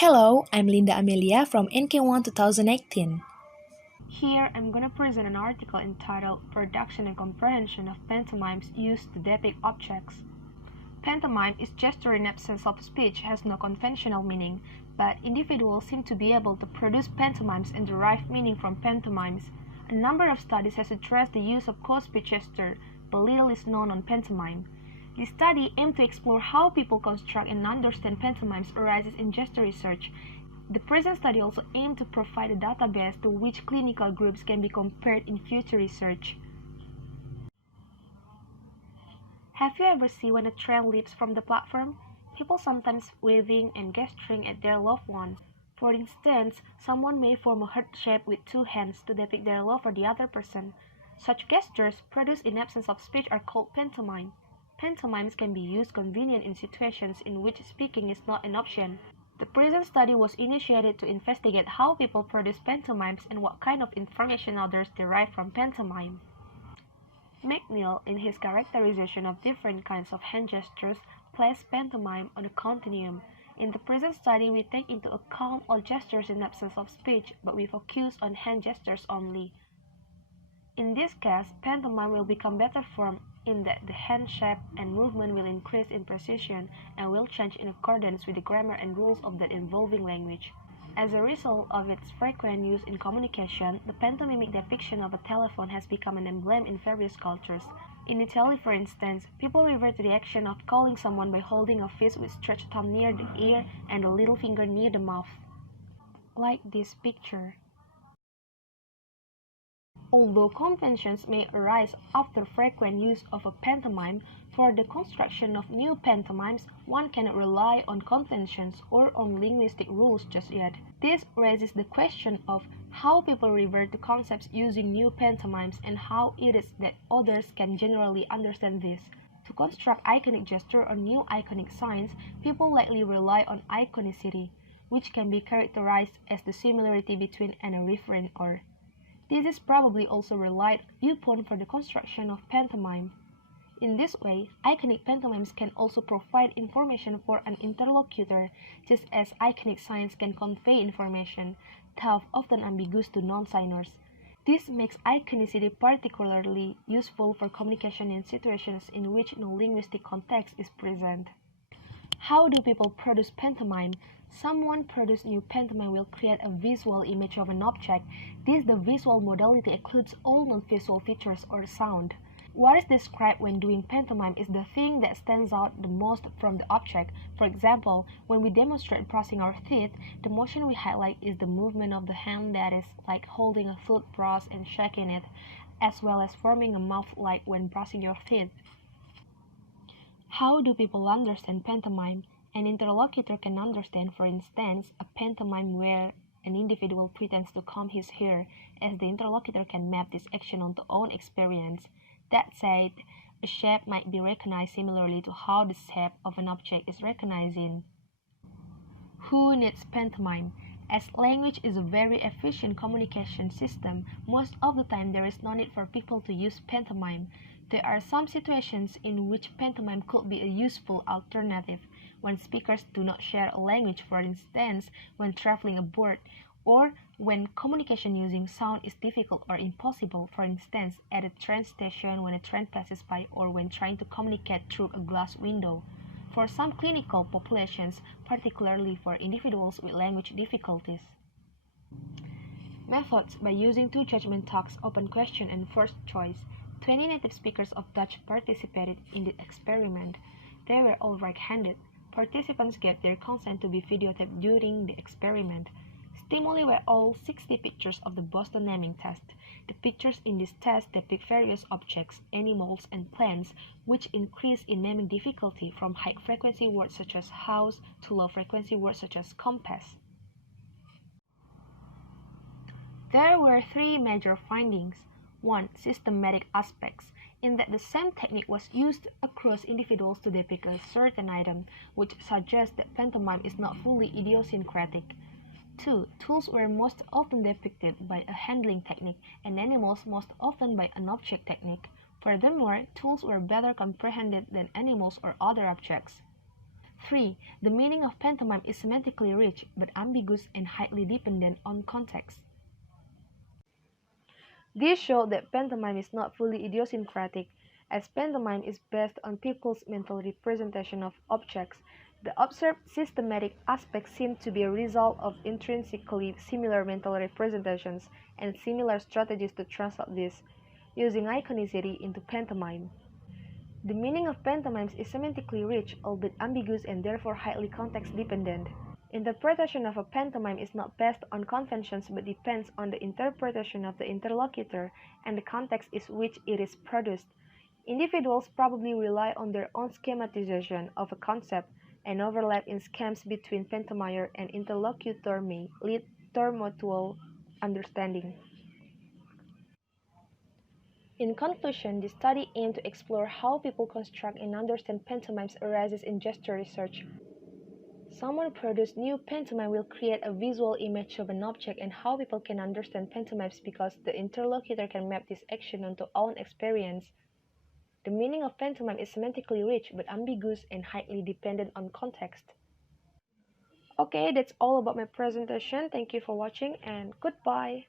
Hello, I'm Linda Amelia from NK1 2018. Here, I'm gonna present an article entitled Production and Comprehension of Pantomimes Used to Depict Objects. Pantomime is gesture in absence of speech, has no conventional meaning, but individuals seem to be able to produce pantomimes and derive meaning from pantomimes. A number of studies has addressed the use of closed-speech gesture, but little is known on pantomime. This study aimed to explore how people construct and understand pantomimes arises in gesture research. The present study also aimed to provide a database to which clinical groups can be compared in future research. Have you ever seen when a train leaps from the platform? People sometimes waving and gesturing at their loved ones. For instance, someone may form a heart shape with two hands to depict their love for the other person. Such gestures, produced in absence of speech, are called pantomime. Pantomimes can be used convenient in situations in which speaking is not an option. The present study was initiated to investigate how people produce pantomimes and what kind of information others derive from pantomime. McNeil, in his characterization of different kinds of hand gestures, placed pantomime on a continuum. In the present study, we take into account all gestures in absence of speech, but we focus on hand gestures only. In this case, pantomime will become better formed in that the hand shape and movement will increase in precision and will change in accordance with the grammar and rules of that involving language. As a result of its frequent use in communication, the pantomimic depiction of a telephone has become an emblem in various cultures. In Italy, for instance, people revert to the action of calling someone by holding a fist with stretched thumb near the ear and a little finger near the mouth. Like this picture. Although conventions may arise after frequent use of a pantomime, for the construction of new pantomimes, one cannot rely on conventions or on linguistic rules just yet. This raises the question of how people revert to concepts using new pantomimes and how it is that others can generally understand this. To construct iconic gesture or new iconic signs, people likely rely on iconicity, which can be characterized as the similarity between and a referent or. This is probably also a relied viewpoint for the construction of pantomime. In this way, iconic pantomimes can also provide information for an interlocutor, just as iconic signs can convey information, though often ambiguous to non-signers. This makes iconicity particularly useful for communication in situations in which no linguistic context is present. How do people produce pantomime? Someone produce new pantomime will create a visual image of an object. The visual modality includes all non-visual features or sound. What is described when doing pantomime is the thing that stands out the most from the object. For example, when we demonstrate brushing our teeth, the motion we highlight is the movement of the hand that is like holding a toothbrush and shaking it, as well as forming a mouth like when brushing your teeth. How do people understand pantomime? An interlocutor can understand, for instance, a pantomime where an individual pretends to comb his hair, as the interlocutor can map this action onto own experience. That said, a shape might be recognized similarly to how the shape of an object is recognized in. Who needs pantomime? As language is a very efficient communication system, most of the time there is no need for people to use pantomime. There are some situations in which pantomime could be a useful alternative, when speakers do not share a language, for instance, when traveling abroad, or when communication using sound is difficult or impossible, for instance, at a train station when a train passes by or when trying to communicate through a glass window. For some clinical populations, particularly for individuals with language difficulties. Methods by using two judgment talks, open question and first choice. 20 native speakers of Dutch participated in the experiment. They were all right-handed. Participants gave their consent to be videotaped during the experiment. Stimuli were all 60 pictures of the Boston naming test. The pictures in this test depict various objects, animals, and plants, which increase in naming difficulty from high-frequency words such as house to low-frequency words such as compass. There were three major findings. 1. Systematic aspects, in that the same technique was used across individuals to depict a certain item, which suggests that pantomime is not fully idiosyncratic. 2. Tools were most often depicted by a handling technique, and animals most often by an object technique. Furthermore, tools were better comprehended than animals or other objects. 3. The meaning of pantomime is semantically rich but ambiguous and highly dependent on context. This showed that pantomime is not fully idiosyncratic, as pantomime is based on people's mental representation of objects. The observed systematic aspects seem to be a result of intrinsically similar mental representations and similar strategies to translate these, using iconicity into pantomime. The meaning of pantomimes is semantically rich, albeit ambiguous and therefore highly context-dependent. Interpretation of a pantomime is not based on conventions but depends on the interpretation of the interlocutor and the context in which it is produced. Individuals probably rely on their own schematization of a concept, and overlap in schemes between pantomimer and interlocutor may lead to mutual understanding. In conclusion, the study aimed to explore how people construct and understand pantomimes arises in gesture research. Someone produced new pantomime will create a visual image of an object and how people can understand pantomimes because the interlocutor can map this action onto own experience. The meaning of pantomime is semantically rich but ambiguous and highly dependent on context. Okay, that's all about my presentation. Thank you for watching and goodbye.